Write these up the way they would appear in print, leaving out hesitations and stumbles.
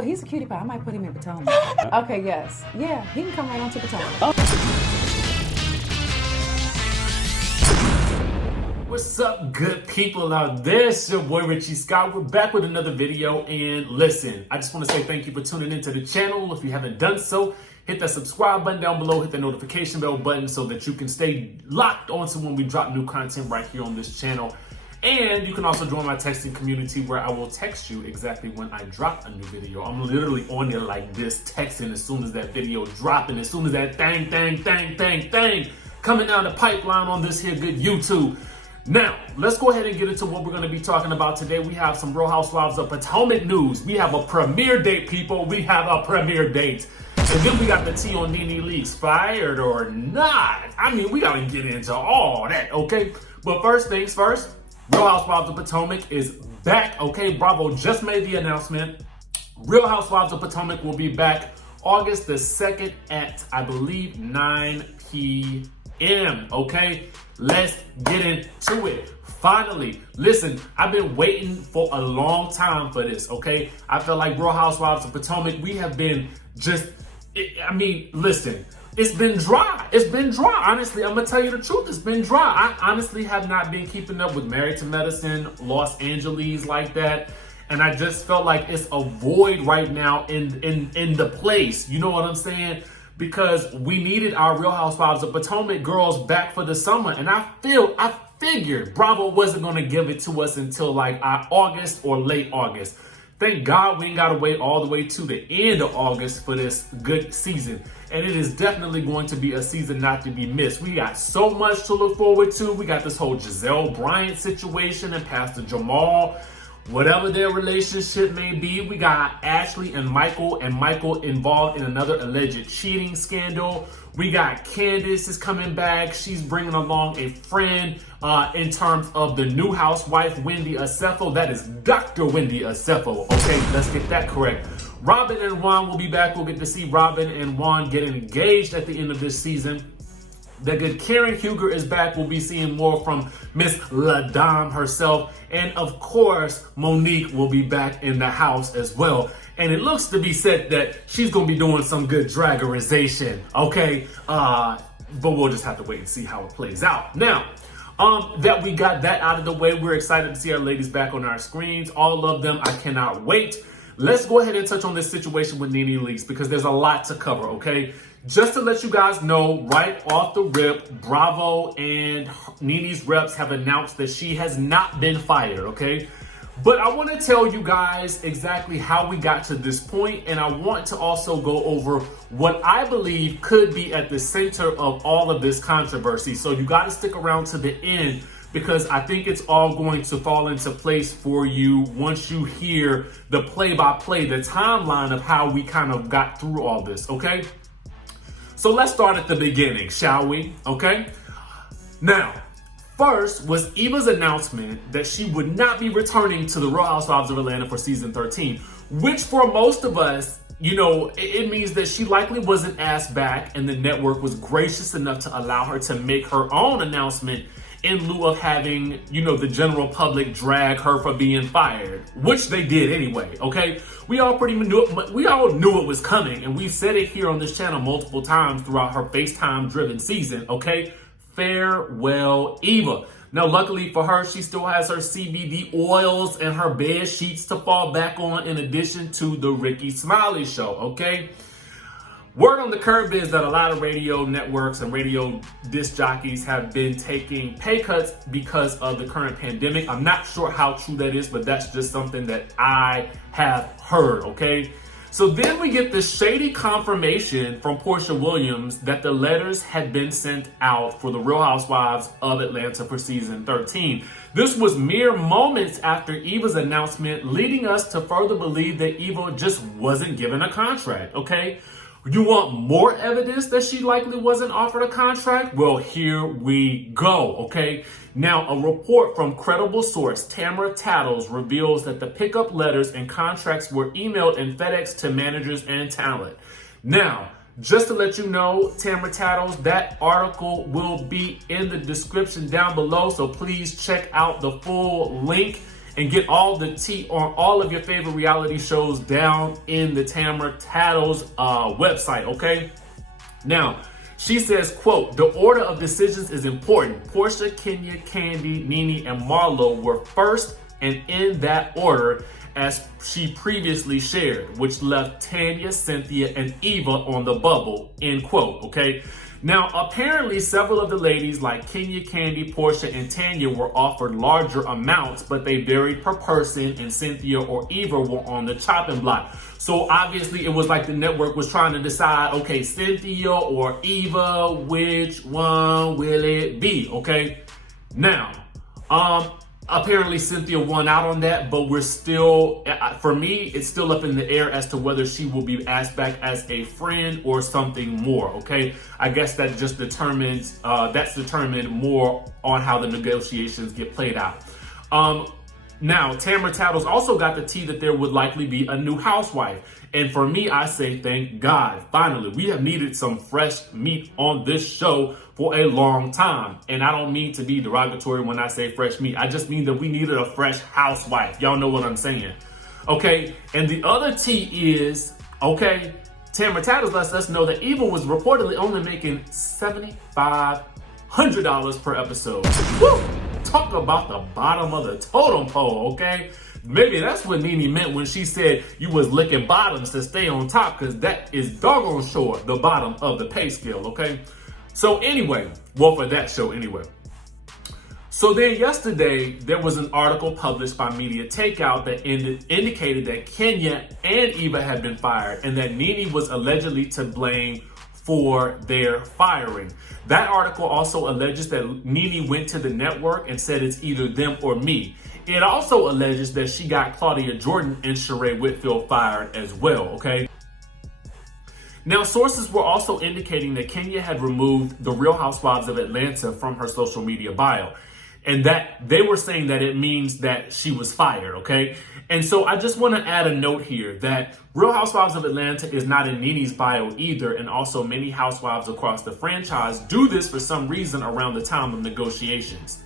Well, he's a cutie pie. I might put him in Potomac. Okay, yes. Yeah, he can come right on to Potomac. What's up, good people out there? It's your boy Richie Scott. We're back with another video, and listen, I just want to say thank you for tuning into the channel. If you haven't done so, hit that subscribe button down below, hit the notification bell button so that you can stay locked onto when we drop new content right here on this channel. And you can also join my texting community where I will text you exactly when I drop a new video. I'm literally on there like this, texting as soon as that video dropping, as soon as that thing coming down the pipeline on this here good YouTube. Now, let's go ahead and get into what we're going to be talking about today. We have some Real Housewives of Potomac news. We have a premiere date, people. We have a premiere date. And then we got the tea on Nene Leaks, fired or not. I mean, we got to get into all that, okay? But first things first, Real Housewives of Potomac is back, okay? Bravo just made the announcement. Real Housewives of Potomac will be back August the 2nd at, I believe, 9 p.m., okay? Let's get into it. Finally, listen, I've been waiting for a long time for this, okay? I feel like Real Housewives of Potomac, we have been listen, it's been dry. It's been dry. Honestly, I'm going to tell you the truth. It's been dry. I honestly have not been keeping up with Married to Medicine, Los Angeles like that. And I just felt like it's a void right now in the place. You know what I'm saying? Because we needed our Real Housewives of Potomac girls back for the summer. And I figured Bravo wasn't going to give it to us until like August or late August. Thank God we ain't got to wait all the way to the end of August for this good season. And it is definitely going to be a season not to be missed. We got so much to look forward to. We got this whole Giselle Bryant situation and Pastor Jamal. Whatever their relationship may be, we got Ashley and Michael involved in another alleged cheating scandal. We got Candace is coming back. She's bringing along a friend in terms of the new housewife, Wendy Acefo. That is Dr. Wendy Acefo. Okay, let's get that correct. Robin and Juan will be back. We'll get to see Robin and Juan get engaged at the end of this season. The good Karen Huger is back. We'll be seeing more from Miss La Dame herself. And of course, Monique will be back in the house as well. And it looks to be said that she's going to be doing some good draggerization, okay? But we'll just have to wait and see how it plays out. Now, that we got that out of the way, we're excited to see our ladies back on our screens. All of them, I cannot wait. Let's go ahead and touch on this situation with Nene Leaks because there's a lot to cover, okay? Just to let you guys know, right off the rip, Bravo and Nene's reps have announced that she has not been fired, okay? But I want to tell you guys exactly how we got to this point, and I want to also go over what I believe could be at the center of all of this controversy. So you got to stick around to the end because I think it's all going to fall into place for you once you hear the play-by-play, the timeline of how we kind of got through all this, okay? So let's start at the beginning, shall we? Okay? Now, first was Evas' announcement that she would not be returning to the Real Housewives of Atlanta for season 13, which for most of us, you know, it means that she likely wasn't asked back and the network was gracious enough to allow her to make her own announcement in lieu of having, you know, the general public drag her for being fired, which they did anyway, okay? We all knew it was coming, and we've said it here on this channel multiple times throughout her FaceTime-driven season, okay? Farewell, Eva. Now, luckily for her, she still has her CBD oils and her bed sheets to fall back on in addition to the Ricky Smiley show, okay? Word on the curb is that a lot of radio networks and radio disc jockeys have been taking pay cuts because of the current pandemic. I'm not sure how true that is, but that's just something that I have heard, okay? So then we get this shady confirmation from Porsha Williams that the letters had been sent out for the Real Housewives of Atlanta for season 13. This was mere moments after Eva's announcement, leading us to further believe that Eva just wasn't given a contract, okay? You want more evidence that she likely wasn't offered a contract? Well, here we go, okay? Now, a report from credible source, Tamara Tattles, reveals that the pickup letters and contracts were emailed and FedExed to managers and talent. Now, just to let you know, Tamara Tattles, that article will be in the description down below, so please check out the full link and get all the tea on all of your favorite reality shows down in the Tamara Tattles website, okay? Now, she says, quote, "The order of decisions is important. Porsha, Kenya, Kandi, Nene, and Marlo were first and in that order as she previously shared, which left Tanya, Cynthia, and Eva on the bubble," end quote, okay? Now, apparently several of the ladies like Kenya, Kandi, Porsha, and Tanya were offered larger amounts, but they varied per person, and Cynthia or Eva were on the chopping block. So obviously it was like the network was trying to decide, okay, Cynthia or Eva, which one will it be, okay? Now, apparently Cynthia won out on that, but we're still, for me, it's still up in the air as to whether she will be asked back as a friend or something more, okay? I guess that just determines, that's determined more on how the negotiations get played out. Now, Tamara Tattles also got the tea that there would likely be a new housewife. And for me, I say, thank God. Finally, we have needed some fresh meat on this show for a long time. And I don't mean to be derogatory when I say fresh meat. I just mean that we needed a fresh housewife. Y'all know what I'm saying. Okay, and the other tea is, okay, Tamara Tattles lets us know that Eva was reportedly only making $7,500 per episode. Woo! Talk about the bottom of the totem pole, okay? Maybe that's what Nene meant when she said you was licking bottoms to stay on top, because that is doggone sure the bottom of the pay scale, okay? So anyway, well, for that show anyway. So then yesterday, there was an article published by Media Takeout that indicated that Kenya and Eva had been fired and that Nene was allegedly to blame for their firing. That article also alleges that Nene went to the network and said it's either them or me. It also alleges that she got Claudia Jordan and Sheree Whitfield fired as well, okay? Now, sources were also indicating that Kenya had removed the Real Housewives of Atlanta from her social media bio, and that they were saying that it means that she was fired, okay? And so I just want to add a note here that Real Housewives of Atlanta is not in Nene's bio either, and also many housewives across the franchise do this for some reason around the time of negotiations.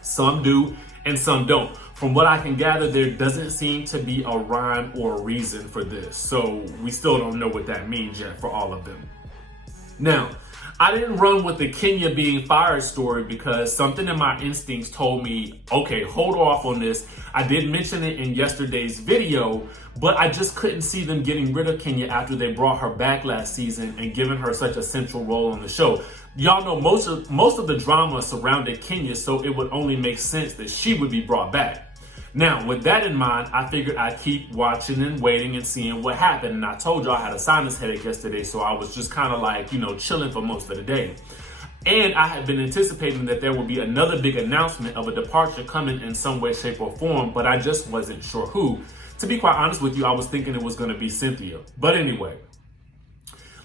Some do and some don't. From what I can gather, there doesn't seem to be a rhyme or a reason for this, so we still don't know what that means yet for all of them. Now, I didn't run with the Kenya being fired story because something in my instincts told me, okay, hold off on this. I did mention it in yesterday's video, but I just couldn't see them getting rid of Kenya after they brought her back last season and given her such a central role on the show. Y'all know most of the drama surrounded Kenya, so it would only make sense that she would be brought back. Now, with that in mind, I figured I'd keep watching and waiting and seeing what happened. And I told y'all I had a sinus headache yesterday, so I was just kind of like, chilling for most of the day. And I had been anticipating that there would be another big announcement of a departure coming in some way, shape, or form, but I just wasn't sure who. To be quite honest with you, I was thinking it was going to be Cynthia. But anyway,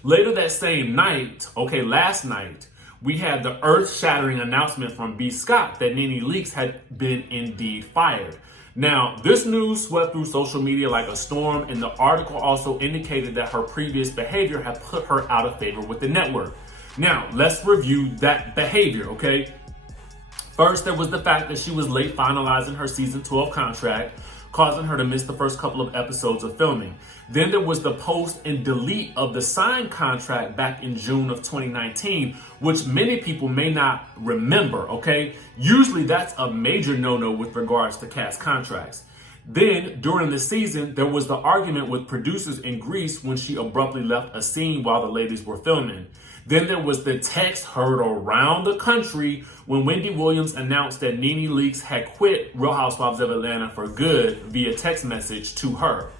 later that same night, last night, we had the earth-shattering announcement from B. Scott that Nene Leaks had been indeed fired. Now, this news swept through social media like a storm, and the article also indicated that her previous behavior had put her out of favor with the network. Now, let's review that behavior, okay? First, there was the fact that she was late finalizing her season 12 contract, causing her to miss the first couple of episodes of filming. Then there was the post and delete of the signed contract back in June of 2019, which many people may not remember, okay? Usually that's a major no-no with regards to cast contracts. Then, during the season, there was the argument with producers in Greece when she abruptly left a scene while the ladies were filming. Then there was the text heard around the country when Wendy Williams announced that Nene Leaks had quit Real Housewives of Atlanta for good via text message to her.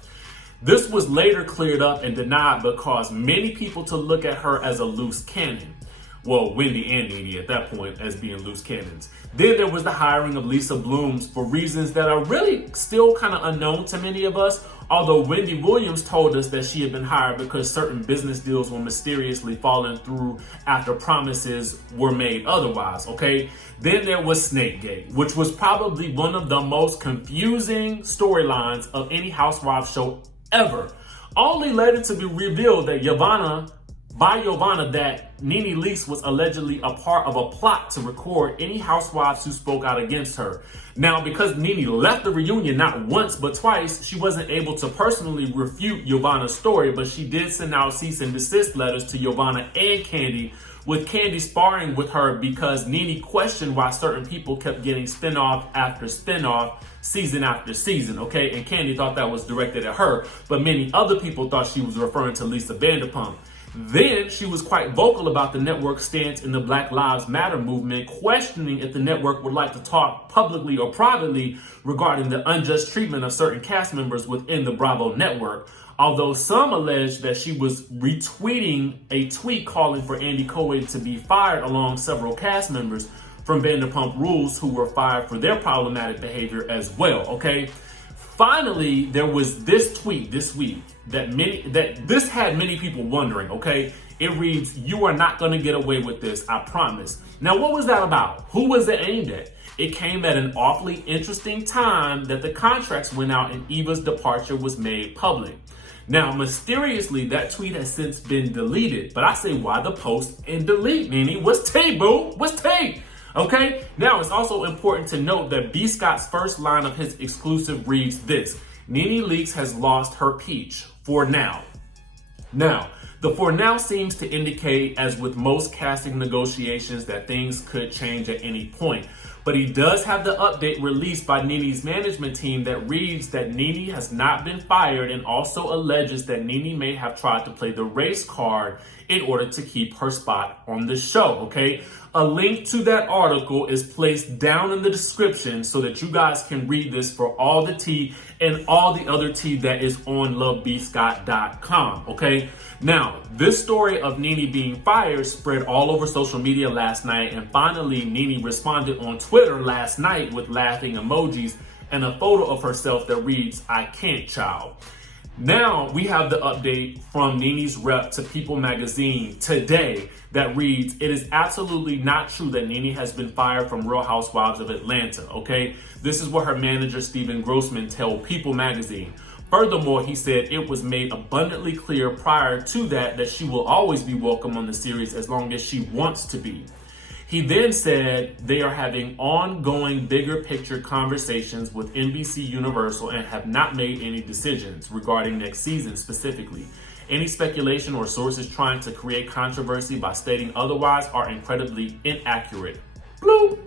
This was later cleared up and denied but caused many people to look at her as a loose cannon. Well, Wendy and Nene at that point as being loose cannons. Then there was the hiring of Lisa Blooms for reasons that are really still kind of unknown to many of us, although Wendy Williams told us that she had been hired because certain business deals were mysteriously falling through after promises were made otherwise, okay? Then there was Snakegate, which was probably one of the most confusing storylines of any Housewives show ever. Only later to be revealed that Yavanna by Giovanna that Nene Leaks was allegedly a part of a plot to record any housewives who spoke out against her. Now, because Nene left the reunion not once but twice, she wasn't able to personally refute Giovanna's story, but she did send out cease and desist letters to Giovanna and Kandi, with Kandi sparring with her because Nene questioned why certain people kept getting spinoff after spinoff, season after season, okay? And Kandi thought that was directed at her, but many other people thought she was referring to Lisa Vanderpump. Then she was quite vocal about the network's stance in the Black Lives Matter movement, questioning if the network would like to talk publicly or privately regarding the unjust treatment of certain cast members within the Bravo network. Although some allege that she was retweeting a tweet calling for Andy Cohen to be fired along several cast members from Vanderpump Rules who were fired for their problematic behavior as well, okay? Finally, there was this tweet this week that this had many people wondering, okay? It reads, "You are not gonna get away with this, I promise." Now, what was that about? Who was it aimed at? It came at an awfully interesting time that the contracts went out and Eva's departure was made public. Now, mysteriously, that tweet has since been deleted, but I say, why the post and delete, Nene? What's tea, boo? What's tea? Okay, now it's also important to note that B. Scott's first line of his exclusive reads this: Nene Leaks has lost her peach for now. Now, the for now seems to indicate, as with most casting negotiations, that things could change at any point. But he does have the update released by Nene's management team that reads that Nene has not been fired and also alleges that Nene may have tried to play the race card in order to keep her spot on the show, okay? A link to that article is placed down in the description so that you guys can read this for all the tea and all the other tea that is on lovebscott.com, okay? Now, this story of Nene being fired spread all over social media last night, and finally Nene responded on Twitter last night with laughing emojis and a photo of herself that reads, "I can't, child." Now we have the update from Nene's rep to People magazine today that reads, "It is absolutely not true that Nene has been fired from Real Housewives of Atlanta," okay? This is what her manager, Steven Grossman, told People magazine. Furthermore, he said it was made abundantly clear prior to that she will always be welcome on the series as long as she wants to be. He then said they are having ongoing bigger picture conversations with NBC Universal and have not made any decisions regarding next season specifically. Any speculation or sources trying to create controversy by stating otherwise are incredibly inaccurate. Bloop.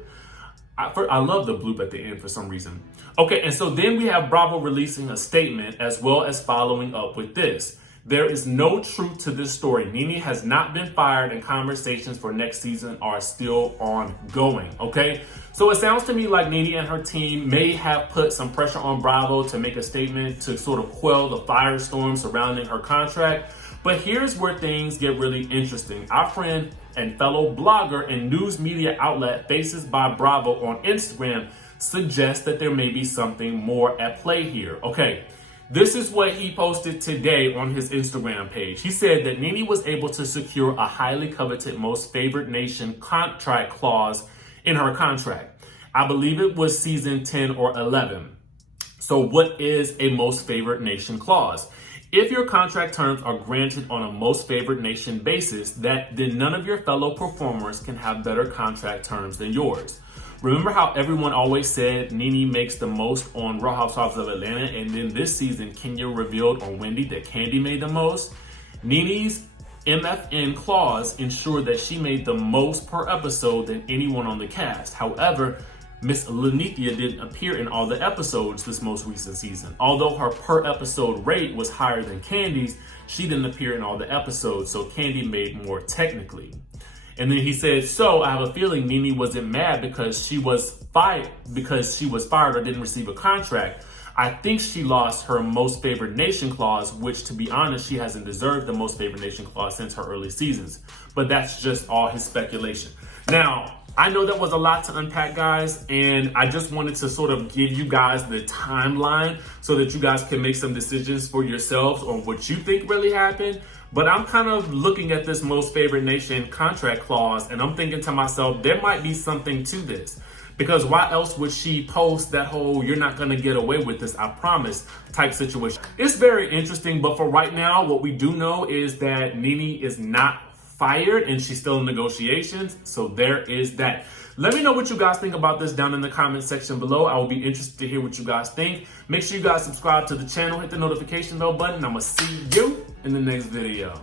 I love the bloop at the end for some reason. Okay, and so then we have Bravo releasing a statement as well as following up with this. "There is no truth to this story. Nene has not been fired and conversations for next season are still ongoing," okay? So it sounds to me like Nene and her team may have put some pressure on Bravo to make a statement to sort of quell the firestorm surrounding her contract. But here's where things get really interesting. Our friend and fellow blogger and news media outlet Faces by Bravo on Instagram suggests that there may be something more at play here. Okay. This is what he posted today on his Instagram page. He said that Nene was able to secure a highly coveted most favored nation contract clause in her contract. I believe it was season 10 or 11. So what is a most favored nation clause? If your contract terms are granted on a most favored nation basis, then none of your fellow performers can have better contract terms than yours. Remember how everyone always said Nene makes the most on Real Housewives of Atlanta, and then this season Kenya revealed on Wendy that Kandi made the most? Nene's MFN clause ensured that she made the most per episode than anyone on the cast. However, Miss Lenithia didn't appear in all the episodes this most recent season. Although her per episode rate was higher than Kandi's, she didn't appear in all the episodes, so Kandi made more technically. And then he said, "So I have a feeling Nene wasn't mad because she was fired or didn't receive a contract. I think she lost her most favored nation clause, which to be honest, she hasn't deserved the most favored nation clause since her early seasons." But that's just all his speculation. Now, I know that was a lot to unpack, guys, and I just wanted to sort of give you guys the timeline so that you guys can make some decisions for yourselves on what you think really happened. But I'm kind of looking at this most favored nation contract clause, and I'm thinking to myself, there might be something to this. Because why else would she post that whole "you're not gonna get away with this, I promise" type situation? It's very interesting, but for right now, what we do know is that Nene is not fired and she's still in negotiations. So there is that. Let me know what you guys think about this down in the comment section below. I will be interested to hear what you guys think. Make sure you guys subscribe to the channel, hit the notification bell button. I'm gonna see you in the next video.